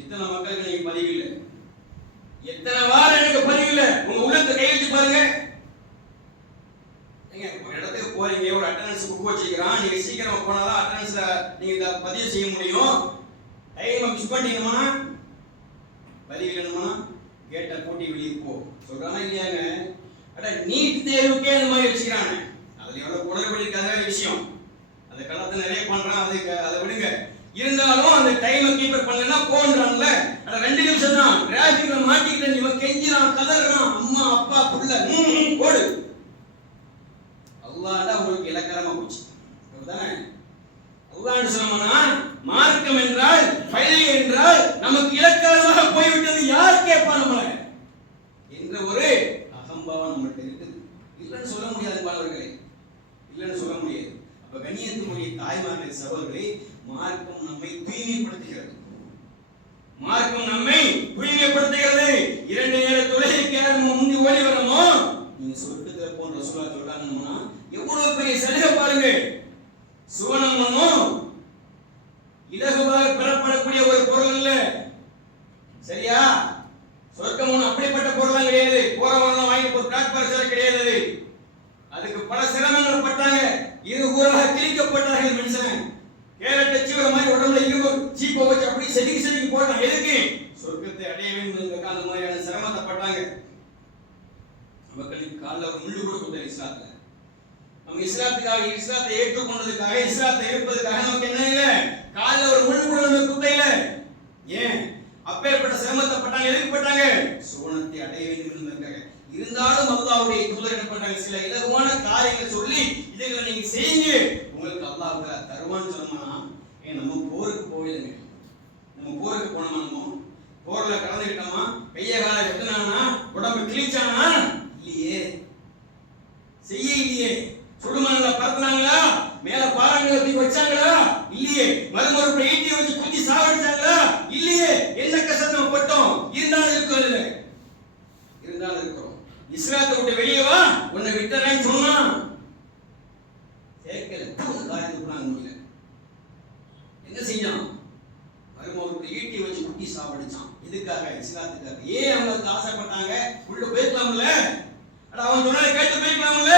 எத்தனை மக்களுக்கு நீங்க பதிவு இல்லை? எத்தனை வாரம் எனக்கு பதிவு இல்லை? உங்க உள்ளத்தை கையெழுத்து பாருங்க. ஒரு இடத்துக்கு போறீங்க, ஒரு அட்டெண்டன்ஸ் புக் வச்சிருக்கான், நீங்க சீக்கிரமா போனாதான் அட்டெண்டன்ஸ்ல நீங்க பதிவு செய்ய முடியும். டைம் மிஸ் பண்ணிட்டீங்கன்னா பதிவு இல்லைன்னா கேட்ட போட்டி வெளியே போ சொல்றானா இல்லையாங்க? அட நீட் தேர்வுக்கே அந்த மாதிரி வச்சுக்கிறாங்க. அதுல எவ்வளவு குளறுபடி இருக்காத விஷயம், அந்த களத்தை நிறைய பண்றான், அதை விடுங்க. இருந்தாலும் அந்த டைமை கீப்பர் பண்ணலன்னா போன்றான்ல. அட 2 நிமிஷம் தான் டிராபிக்ல மாட்டிக்கிட்ட நீ கெஞ்சிரான் கதறான், அம்மா அப்பா புள்ள ஓடு. அல்லாஹ்டா உங்களுக்கு இலக்கரமா போச்சு. அப்படிதானே? அல்லாஹ் சொன்னா மார்க்கம் என்றால் பயிலை என்றால் நமக்கு இலக்கரமாக போய்விட்டது, யார் கேட்பா நம்மள என்ற ஒரு அகம்பாவம் நம்மகிட்ட இருக்குது. இல்லைன்னு சொல்ல முடியாது பாலவர்களே, இல்லைன்னு சொல்ல முடியாது. அப்ப கண்ணியத்துக்குரிய தாய்மார்களே சகோதரர்களே, மார்க்கம் நம்மை தூய்மைப்படுத்துகிறது. மார்க்கம் நம்மை தூய்மைப்படுத்துகிறது. 2 நேர தொழுகைக்கு முந்தி ஓடி வரமோ நீங்க சொர்க்கத்துல போன்ற ரசூலுல்லாஹ் சொல்றாங்கன்னா எவ்வளவு பெரிய சலுகை பாருங்க. சுவனமும் இலகுவாக பெறப்படக்கூடிய ஒரு பொருள் இல்ல. சரியா? சொர்க்கம் அப்படிப்பட்ட பொருள் கிடையாது. போறவங்க வாங்கி போய் பிளாட்பார்க் கிடையாது. அதுக்கு பல சிரமங்கள் பட்டாங்க, இருகூறாக கிழிக்கப்பட்டார்கள் மனுஷன். கேரட்டை சீவர மாதிரி உடம்புல இரும்பு சீப்பை வச்சு அப்படி செதுக்கி போட்டான். எதுக்கு? சொர்க்கத்தை அடைய வேண்டும். அந்த மாதிரியான சிரமத்தை பட்டாங்க. மக்களின் காலில் ஒரு முள்ளு கூட கொடுத்தாரு இஸ்லாத்துல. நம்ம இஸ்லாத்துக்காக, இஸ்லாத்தை ஏற்றுக்கொண்டதுக்காக, இஸ்லாத்தை இருப்பதற்காக நமக்கு என்ன இல்லை, காலில் ஒரு முள்ளு கூட நம்ம குத்தையில. ஏன் அப்பேற்பட்ட சிரமத்தை பட்டாங்க? எதுக்கு பட்டாங்க? சுவனத்தை அடைய வேண்டும் என்பதற்காக. இருந்தாலும் அல்லாஹ்வுடைய தூதர் என்ன பண்றாங்க, சில இலகுவான காரியங்களை சொல்லி இதுகளை நீங்க செய்யுங்க, உங்களுக்கு அல்லாஹ் தருவான்னு சொன்னா. நம்ம போருக்கு போயிடுங்க. நம்ம போருக்கு போனோமா, நம்ம போர்ல கலந்துக்கிட்டோமா, கைய கால வெட்டினானா, உடம்பு கிழிச்சானா? இல்லையே, செய்ய இல்லையே. சுடுமணல பறத்துனாங்களா? மேல பாறாங்களை தூக்கி வச்சாங்களா? இல்லையே. மறுமறுப்பு ஈட்டி வச்சு குத்தி சாவடிச்சாங்களா? இல்லையே. என்ன கஷ்டத்தை பட்டோம்? இருந்தாலும் இருக்கோம், இல்ல இருந்தாலும் இருக்கிறோம். இஸ்லாத்தை விட்டு வெளியே வா, உன்னை விட்டுறேன்னு சொன்னா கேட்கல. காரியத்துக்கு என்ன செஞ்சான்? மறுமறுப்பு ஈட்டி வச்சு குத்தி சாவடிச்சான். இதுக்காக, இஸ்லாத்துக்காக. ஏன் அவங்க ஆசைப்பட்டாங்க? உள்ள போய்க்கலாம்ல. அவன் சொன்னா கேட்டு போய்க்கலாம்ல.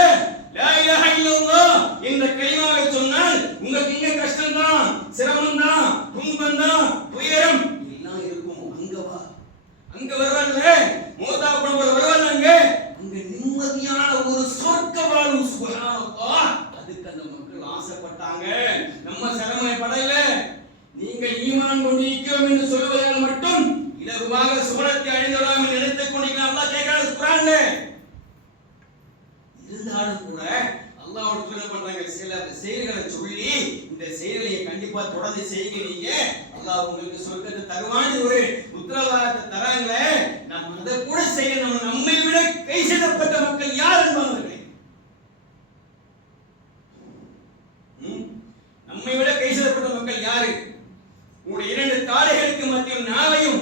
கண்டிப்பா தொடர்ந்து செய்யுங்க. நீங்க அல்லாஹ் உங்களுக்கு சொர்க்கத்தை தருவான்னு ஒரு உத்தரவாதத்தை தராங்களே, நம்ம அதை கூட செய்யணும். நம்மை விட கை செய்யப்பட்ட மக்கள் யார் என்பவர்களே? நம்மை விட கை செய்யப்பட்ட மக்கள் யாரு? உங்களுடைய 2 தாடைகளுக்கு மத்தியில் நாவையும்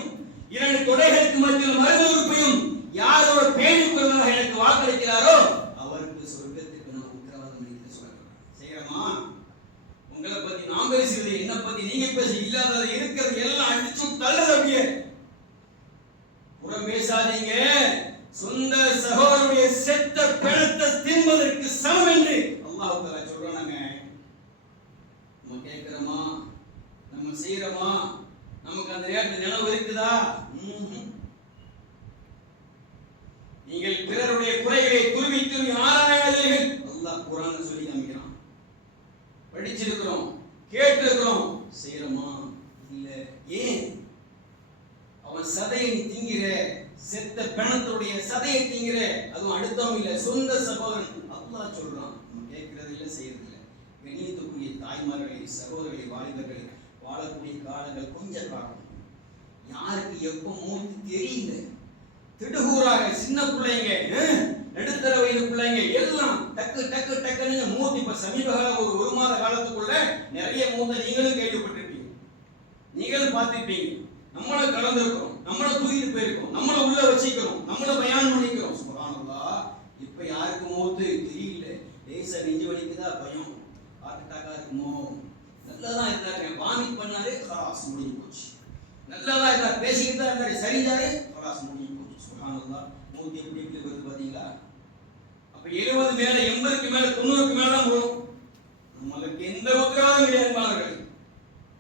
2 தொடைகளுக்கு மத்தியில் மரும உறுப்பையும் யாரோட பேணிக் கொள்வதாக எனக்கு வாக்களிக்கிறாரோ அவருக்கு சொர்க்கத்துக்கு நான் உத்தரவாதம் அளித்து சொல்றேன். செய்யறமா? உங்களை பத்தி நான் பேசுறது, என்ன பத்தி நீங்க பேச, இல்லாதது இருக்கிறது எல்லாம் அடிச்சு தள்ளுறது. அப்படியே புறம் பேசாதீங்க. சொந்த சகோதரனுடைய செத்த பிணத்தை தின்பதற்கு சமம் என்று அல்லாஹ் தஆலா சொல்றாங்க. நம்ம கேட்கிறோமா? நம்ம செய்யறோமா? நமக்கு அந்த நேரத்தில் நினைவு இருக்குதா? நீங்கள் பிறருடைய குறைகளை துருவி துருவி ஆராயாதீர்கள். அல்லாஹ் குர்ஆன்ல சொல்லி காமிக்கிறான். படிச்சிருக்கிறோம், கேட்டிருக்கிறோம், செய்யறோமா? இல்ல. ஏன்? அவன் சதையை திங்கிற, செத்த பிணத்துடைய சதையை திங்கிற, அதுவும் அடுத்தவங்க இல்ல, சொந்த சகோதரன். அல்லாஹ் சொல்றான். நம்ம கேட்கறது இல்ல, செய்யறது இல்ல. கண்ணியத்துக்குரிய தாய்மார்களே, சகோதரர்களே, வாலிபர்களே, வாழக்கூடிய காலங்கள் கொஞ்ச காலம். யாருக்கு எப்ப மூத்து தெரியல. திடுகூறாக சின்ன பிள்ளைங்க, நடுத்தர வயது பிள்ளைங்க எல்லாம் டக்கு டக்கு டக்குன்னு மூத்து. இப்ப சமீப காலம் ஒரு மாத காலத்துக்குள்ள நிறைய மூத்த நீங்களும் கேள்விப்பட்டிருப்பீங்க, நீங்களும் பார்த்திருப்பீங்க. நம்மள கலந்துருக்கிறோம், நம்மள தூக்கிட்டு போயிருக்கோம், நம்மள உள்ள வச்சுக்கிறோம், நம்மள பயான் பண்ணிக்கிறோம். சுப்ஹானல்லாஹ். இப்ப யாருக்கு மூத்து தெரியல. லேசா நெஞ்சு வலிக்குதா, பயம், ஹார்ட் அட்டாக்கா இருக்குமோ. நல்லதான் இருந்தாரு, வாமிட் பண்ணாரு, ஹலாஸ் முடிஞ்சு போச்சு. நல்லதா இருந்தாரு, பேசிக்கிட்டு தான் இருந்தாரு, சரிதாரு, ஹலாஸ் முடிஞ்சு போச்சு. சுப்ஹானல்லாஹ். மூத்து எப்படி எப்படி வருது பாத்தீங்களா? அப்ப 70 மேல 80க்கு மேல 90க்கு மேல தான் வரும். நமக்கு எந்த உத்தரவாதம் கிடையாது,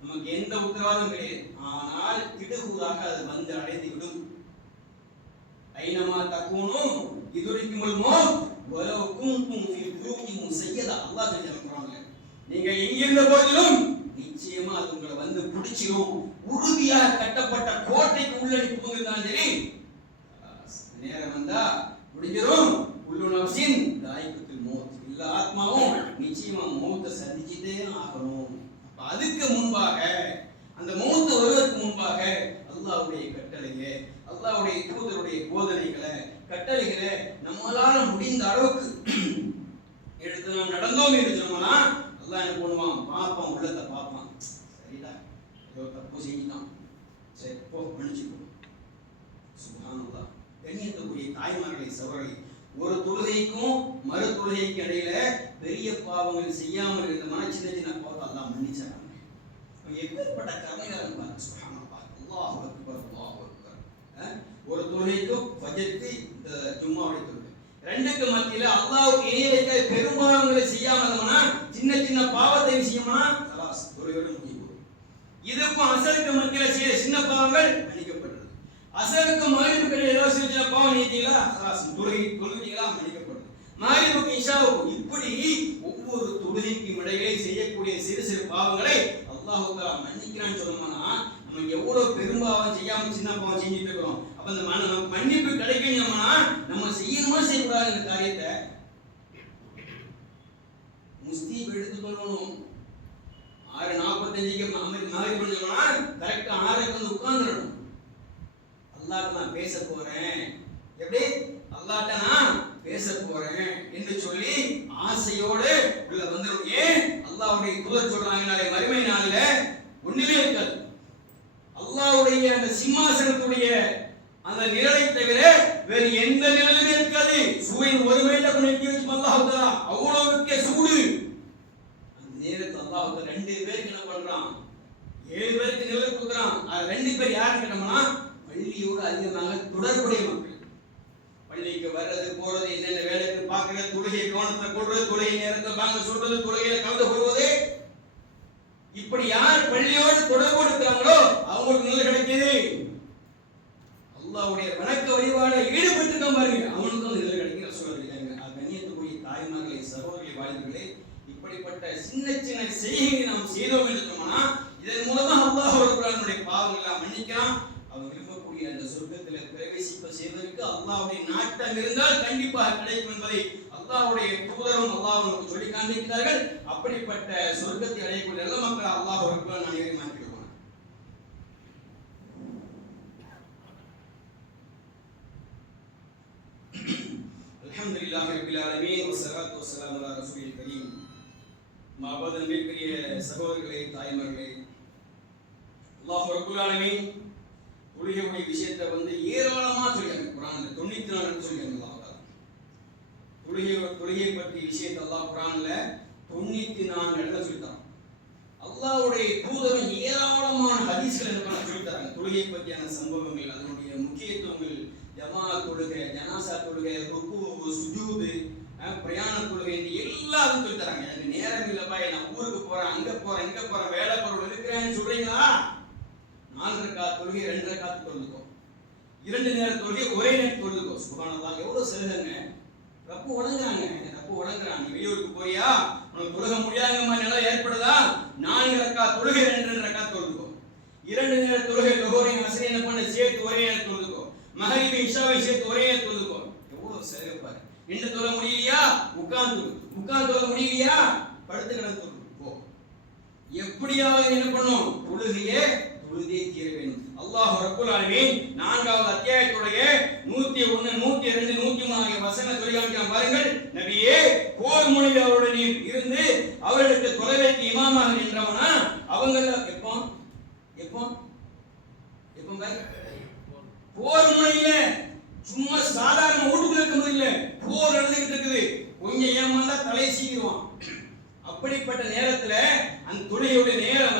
நமக்கு எந்த உத்தரவாதம் கிடையாது. ஆனால் திடுகூறாக அது வந்து அடைந்து விடும். ஐனமா தக்கூனும் இதுரிக்குமுல் மௌத் வலவ் குன்தும் ஃபீ புரூஜின் முஸய்யதா. அல்லாஹ் சொல்றாங்க, நீங்க எங்கிருந்த போதிலும் நிச்சயமா அது உங்களை வந்து பிடிச்சிரும். உறுதியாக கட்டப்பட்ட கோட்டைக்கு உள்ள நிற்புங்கதான் சரி, நேரம் வந்தா முடிஞ்சிரும். உள்ளு நஃப்ஸின் தாயிகத்துல் மௌத். எல்லா ஆத்மாவும் நிச்சயமா மௌத்தை சந்திச்சிட்டே ஆகணும். அதுக்கு முன்பாக, அந்த மௌத் வருவதற்கு முன்பாக அல்லாஹ்வுடைய கட்டளையை, அல்லாஹ்வுடைய தூதருடைய போதனைகளை, கட்டளைகளை நம்மளால முடிந்த அளவுக்கு எடுத்து நாம் நடந்தோம் என்று சொன்னோம்னா அல்லாஹ் என்ன பண்ணுவான்? பார்ப்பான், உள்ளத்தை பார்ப்பான். சரிடா, ஏதோ தப்பு செஞ்சுட்டான், சரி போ, மன்னிச்சுக்கோ. சுப்ஹானல்லாஹ். கண்ணியத்துக்குரிய தாய்மார்களை, சகோதரர்களே, ஒரு தொழுகைக்கும் மறு தொழுகைக்கு இடையில பெரிய பாவங்கள் செய்யாமல் இருந்தோம்னா சின்ன சின்ன பாவத்தை அல்லாஹ் மன்னிச்சாங்க. எப்பேற்பட்ட கருணையாளன் பாருங்க. சுப்ஹானல்லாஹ். அல்லாஹு அக்பர், அல்லாஹு அக்பர். ஒரு தொழுகைக்கும் ஃபஜ்ருக்கு இந்த ஜும்மாவுடைய தொழுகை ரெண்டுக்கு மத்தியில அல்லாஹ்வுக்கு இணை வைக்க பெரும்பாவங்களை செய்யாமலனா சின்ன சின்ன பாவத்தை செய்யுமா خلاص தொழுகையோட முடியும். இதுக்கும் அசருக்கு மத்தியில செய்ய சின்ன பாவங்கள் மன்னிக்கப்படுறது. அசருக்கு மக்ரிபுக்கு ஏதாவது சின்ன பாவம் நீட்டீங்களா خلاص தொழுகைகளா மன்னிக்கப்படுது. மக்ரிபுக்கு இஷாவுக்கு இப்படி ஒவ்வொரு தொழுகைக்கும் இடையிலே செய்யக்கூடிய சிறு சிறு பாவங்களை அல்லாஹ் தஆலா மன்னிக்கிறான்னு சொன்னோம்னா நம்ம எவ்வளவு பெரும்பாவம் செய்யாம சின்ன பாவம் செஞ்சுட்டு இருக்கிறோம். அப்ப அந்த மன்னிப்பு கிடைக்கணும்னா நம்ம செய்யணுமா செய்யக்கூடாது இந்த காரியத்தை முஸ்தீப் எடுத்து சொல்லணும். 6:45க்கு மகரிப் பண்ணணும்னா கரெக்டா 6க்கு வந்து உட்கார்ந்துடணும். அல்லாஹ்ட்ட நான் பேச போறேன், எப்படி அல்லாஹ்ட்ட நான் பேச போறேன் என்று சொல்லி ஆசையோடு உள்ள வந்துடும். ஏன் அல்லாஹ்வுடைய தூதர் சொல்றாங்க, நாளை மறுமை நாளில ஒண்ணுமே இருக்காது. அல்லாஹ்வுடைய அந்த சிம்மாசனத்துடைய அந்த நிழலை தவிர வேறு எந்த நிழலுமே இருக்காது. சூரியன் ஒரு மைல கொண்டு வச்சு அல்லாஹ் தஆலா அவ்வளவுக்கே சூடு. அந்த நேரத்துல அல்லாஹ் தஆலா 2 பேருக்கு என்ன பண்றான்? 7 பேருக்கு நிழல் கொடுக்குறான். அது 2 பேர் யாருன்னு கேட்டோம்னா பள்ளியோடு அதிகமாக தொடர்புடைய மக்கள். பள்ளிக்கு வர்றது போறது, என்னென்ன வேலைக்கு பார்க்கறது, தொழுகை கவனத்தை கொள்றது, தொழுகை நேரத்தில் வாங்க சொல்றது, தொழுகையில கலந்து கொள்வது, இப்படி யார் பள்ளியோடு தொடர்பு இருக்கிறாங்களோ அவங்களுக்கு நிலை கிடைக்குது. அல்லாஹ்வுடைய வணக்க வழிபாடு ஈடுபட்டு பாருங்க, அவனுக்கும் நிலை கிடைக்கிற சூழல் இல்லைங்க. கண்ணியத்துக்குரிய தாய்மார்களே, சகோதரி, வாலிபர்களே, இப்படிப்பட்ட சின்ன சின்ன செய்கைகளை நாம் செய்தோம் என்று சொன்னா இதன் மூலமா அல்லாஹ் நம்முடைய பாவங்களை எல்லாம் மன்னிக்கிறான். அவன் விரும்பக்கூடிய அந்த சொர்க்கத்தில் பிரவேசிப்ப செய்வதற்கு அல்லாஹ்வுடைய நாட்டம் இருந்தால் கண்டிப்பாக கிடைக்கும் என்பதை அல்லாஹ்வுடைய தூதரும் அல்லாஹ் நமக்கு சொல்லி காண்பிக்கிறார்கள். அப்படிப்பட்ட சொர்க்கத்தை அடையக்கூடிய நல்ல மக்கள் அல்லாஹ் ரப்பல் அனைவரையும் ஆக்கிடுவான். அல்ஹம்துலில்லாஹி ரப்பில் ஆலமீன் வஸ்ஸலாத்து வஸ்ஸலாமு அலா ரசூலில் கரீம். மாபதன் மேற்கரிய சகோதரர்களே, தாய்மார்களே, அல்லாஹ் ரப்பல் ஆலமீன் தொழுகையுடைய விஷயத்தை ஏராளமா சொல்லியாங்க. குர்ஆன்ல 94 சொல்லியாங்க. தொழுகை பற்றி விஷயத்தை அல்லாஹ் குர்ஆன்ல 94 இடத்துல சொல்லிட்டான். அல்லாஹ்வுடைய தூதரும் ஏராளமான ஹதீஸ்கள் என்ன சொல்லிட்டாங்க. தொழுகை பற்றியான சம்பவங்கள், அதனுடைய முக்கியத்துவங்கள், ஜமாஅத் தொழுகை, ஜனாசா தொழுகை, ருக்கு, சுஜூது, பிரயாண தொழுகை எல்லாரும் சொல்லி தராங்க. எனக்கு நேரம் இல்லப்பா, நான் ஊருக்கு போறேன், அங்க போறேன், இங்க போறேன், வேலை பொருள் இருக்கிறேன்னு சொல்றீங்களா? 4 ரக்காத் தொழுகை 2 ரக்காத் தொழுதுக்கோ, 2 நேர தொழுகை ஒரே நேரம் தொழுதுக்கோ. சுப்ஹானல்லாஹ், எவ்வளவு சலுகைங்க. ரப்பு வழங்குறாங்க. வெளியூருக்கு போறியா, உனக்கு தொழுக முடியாதமா நிலை ஏற்படுதா, 4 ரக்காத் தொழுகை 2 ரக்காத் தொழுதுக்கோ. 2 நேர தொழுகை லோஹரையும் அஸ்ரையும் என்ன பண்ண சேர்த்து ஒரே நேரம் தொழுதுக்கோ. மகரிபை இஷாவை சேர்த்து ஒரே நேரம் தொழுதுக்கோ. எவ்வளவு சலுகை பாரு. நின்று தொழ முடியலையா, உட்கார்ந்து தொழ முடியலையா, படுத்து கிடந்து தொழு. எப்படியாவது என்ன பண்ணும், தொழுகையே தொழுதே தீர வேண்டும். அல்லாஹ் ரப்பல் ஆலமீன் 4வது அத்தியாயத்துடைய 101, 102, 103 ஆகிய வசனங்களை சொல்லி காண்பிக்கிறான் பாருங்கள். நபியே, போர் முனையில் அவருடன் இருந்து அவர்களுக்கு தொலைவைக்கு இமாமாக நின்றவனா அவங்க எப்போ போர் முனையில சும்மா சாதாரண வீட்டுக்குள்ள இருக்கும்போது இல்ல, போர் நடந்துகிட்டு இருக்குது. கொஞ்சம் ஏமாந்தா தலையை சீக்கிடுவான். அப்படிப்பட்ட நேரத்துல அந்த தொழுகையுடைய நேரம்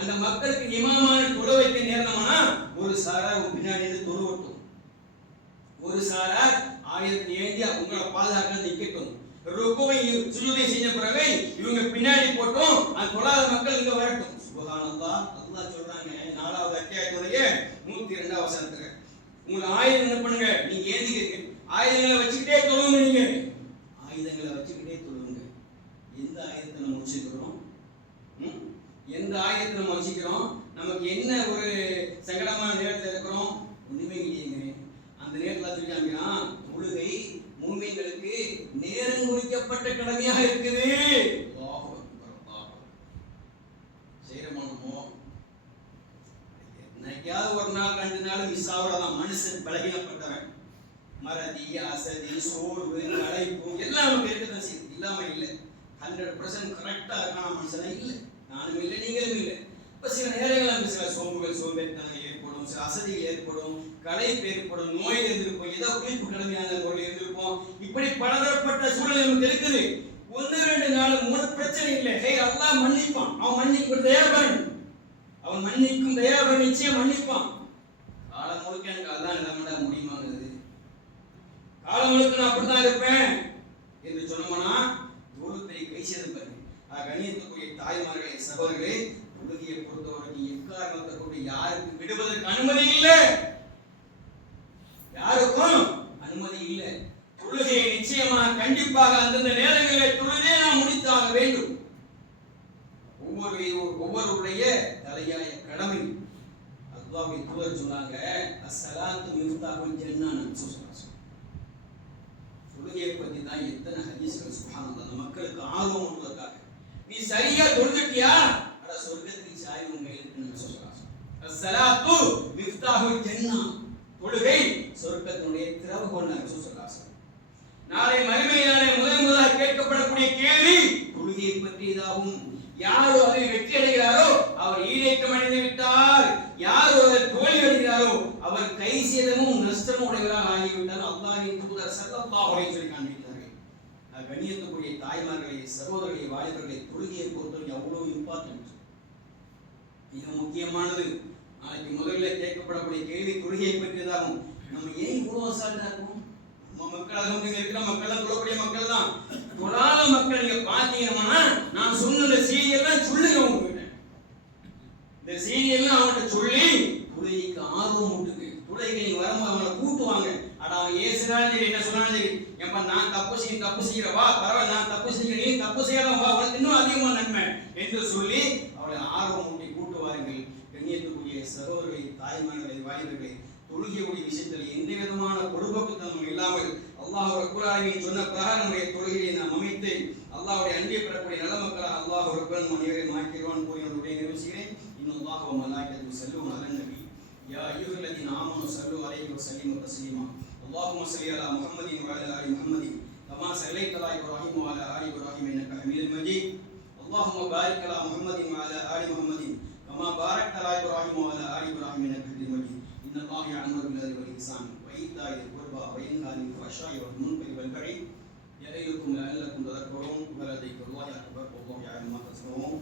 அந்த மக்களுக்கு இமாமான தொழ வைக்க நேரமானா ஒரு சாரார் பின்னாடி இருந்து தொழுவட்டும், ஒரு சாரார் ஆயுதத்தை ஏந்தி உங்களை பாதுகாக்க நிக்கட்டும். ருக்குவை சுஜூதை செஞ்ச பிறகு இவங்க பின்னாடி போட்டும் அந்த தொழாத மக்கள் இங்க வரட்டும். சுப்ஹானல்லாஹ், அல்லாஹ் சொல்றாங்க 4வது அத்தியாயத்துடைய 102 வசனத்துல, உங்க ஆயுதம் என்ன பண்ணுங்க, நீங்க ஏந்திக்கிறீங்க, ஆயுதங்களை வச்சுக்கிட்டே தொழுவுங்க. நீங்க ஆயுதங்களை வச்சுக்கிட்டே தொழுவுங்க. எந்த ஆயுதத்தை நம்ம வச்சுக்கிறோம், எந்த ஆயுதத்தை நம்ம வச்சுக்கிறோம், நமக்கு என்ன ஒரு சங்கடமான நேரத்தில் இருக்கிறோம், ஒண்ணுமே இல்லைங்க. அந்த நேரத்தில் சொல்லிட்டாங்கன்னா தொழுகை மூமின்களுக்கு நேரம் குறிக்கப்பட்ட கடமையாக இருக்குது. செய்யறமானமோ என்னைக்காவது ஒரு நாள் 2 நாள் மிஸ் ஆகுறதான். மனுஷன் பலகீனப்பட்டவன், மறதி, அசதி, சோர்வு, அழைப்பு எல்லாம் நமக்கு இருக்கதான் செய்யுது. இல்லாம இல்லை. 100% கரெக்டா இருக்கான மனுஷனா இல்லை. நானும் இல்லை, நீங்களும் இல்லை. இப்ப சில நேரங்கள் சில சோம்பேறித்தனம் ஏற்படும், சில அசதிகள் ஏற்படும், களைப்பு ஏற்படும், நோயில் இருந்திருப்போம், ஏதோ குறிப்பு கடமையான நோயில் இருந்திருப்போம். இப்படி பலதரப்பட்ட சூழ்நிலை நமக்கு இருக்குது. 1-2 நாள் 3 பிரச்சனை இல்லை. அல்லாஹ் மன்னிப்பான். அவன் மன்னிக்கும் தயாபரன், அவன் மன்னிக்கும் தயாபரன், நிச்சயம் மன்னிப்பான். காலம் முழுக்க எனக்கு அதான் இல்லாமடா முடியுமாங்கிறது, காலம் முழுக்க நான் அப்படித்தான் இருப்பேன் என்று சொன்னோம்னா எவ்வளவு பெரிய கை சேர்ப்பாரு. கண்ணியத்துக்குரிய தாய்மார்களே, சகோதரர்களே, தொழுகையை பொறுத்தவரைக்கும் எக்காரணத்தை கொண்டு யாருக்கு விடுவதற்கு அனுமதி இல்லை, யாருக்கும் அனுமதி இல்லை. தொழுகையை நிச்சயமாக கண்டிப்பாக அந்தந்த நேரங்களில் தொழுதே நாம் முடித்தாக வேண்டும். ஒவ்வொருடைய தலையாய கடமை. அல்லாஹ்வுடைய தூதர் சொன்னாங்க, அஸ்ஸலாத்து மிஃப்தாஹுல் ஜன்னah. தொழுகையை பத்தி தான் எத்தனை ஹதீஸ்கள். சுப்ஹானல்லாஹ், அந்த மக்களுக்கு ஆர்வம் உண்டுவதற்காக. நீ சரியா தொழுதுட்டியா, அட சொர்க்கத்துக்கு சாய் உண்மை இருக்குன்னு சொல்றாங்க. அஸ்ஸலாத்து மிஃப்தாஹுல் ஜன்னah, தொழுகை சொர்க்கத்தினுடைய திறவுகோல் சொல்றாங்க. நாளை மறுமையிலே முதலாக கேட்கப்படக்கூடிய கேள்வி தொழுகையை பற்றியதாகும். யார் அதில் வெற்றி அடைகிறாரோ அவர் ஈடேற்றம் அடைந்து விட்டார், யார் அதில் தோல்வி அடைகிறாரோ அவர் கை சேதமும் நஷ்டமும் உடையவராக ஆகிவிட்டார். அல்லாஹ்வின் தூதர் ஸல்லல்லாஹு அலைஹி வஸல்லம் காண்பிக்கிறார்கள். கண்ணியத்துக்குரிய தாய்மார்களே, சகோதரர்களே, வாலிபர்களே, தொழுகையை பொறுத்தவரை அவ்வளவு இம்பார்ட்டன்ட், மிக முக்கியமானது. நாளைக்கு முதல்ல கேட்கப்படக்கூடிய கேள்வி தொழுகையை பற்றியதாகும். நம்ம ஏன் இவ்வளவு அசால்ட்டா இருக்கோம்? நம்ம மக்கள் இருக்கிற மக்கள் தான், தொழக்கூடிய மக்கள் தான். தொழாத மக்கள் நீங்க பாத்தீங்கன்னா நான் சொன்ன இந்த செய்தியெல்லாம் சொல்லுங்க உங்ககிட்ட. இந்த செய்தியெல்லாம் அவன்கிட்ட சொல்லி தொழுகைக்கு ஆர்வம் உண்டுக்கு. தொழுகைக்கு நீங்க வரும்போது அவங்களை கூட்டுவாங்க. அட அவன் ஏசுனாலும் சரி, என்ன சொன்னாலும் சரி, ஏப்பா நான் தப்பு செய்யறவா பரவாயில்ல, நான் தப்பு செய்யறேன், நீ தப்பு செய்யலாம் வா, உனக்கு இன்னும் அதிகமா நன்மை என்று சொல்லி அவளை ஆர்வம் ஊட்டி கூட்டுவார்கள். கண்ணியத்துக்குரிய சகோதரர்களை, தாய்மார்களை, வாலிபர்களை, தொழுகையுடைய விஷயத்தில் எந்த விதமான பொறுப்புத்தனம் இல்லாமல் அல்லாஹ் ரப்பல் ஆலமீன் சொன்ன பிரகாரம் நம்முடைய தொழுகையை நாம் அமைத்து அல்லாஹ்வுடைய அன்பை பெறக்கூடிய நல்ல மக்களாக அல்லாஹ் ரப்பல் மனிதரை மாற்றிடுவான் போய் என்னுடைய நிறுவுகிறேன். இன்னல்லாஹ வ மலாயிகத்துஹு யுஸல்லூன அலன் நபி யா அய்யுஹல்லதீன ஆமனு ஸல்லு அலைஹி வ ஸல்லிமு தஸ்லீமா. அல்லாஹும்ம ஸல்லி அலா முஹம்மதின் வ அலா ஆலி முஹம்மதின் கமா ஸல்லைத அலா இப்ராஹீம் வ அலா ஆலி இப்ராஹீம் இன்னக ஹமீதும் மஜீத். அல்லாஹும்ம பாரிக் அலா முஹம்மதின் வ அலா ஆலி முஹம்மதின் கமா பாரக்த அலா இப்ராஹீம் வ அலா ஆலி இப்ராஹீம் இன்னக ஹமீதும் மஜீத். இன்னல்லாஹ யஅமுரு பில் அத்லி வல் இஹ்சான் வ ஈதாஇல் குர்பா வ யன்ஹா அனில் ஃபஹ்ஷாஇ வல் முன்கரி வல் பகி يعظكم لعلكم تذكرون ولذكر الله أكبر والله يعلم ما تصنعون.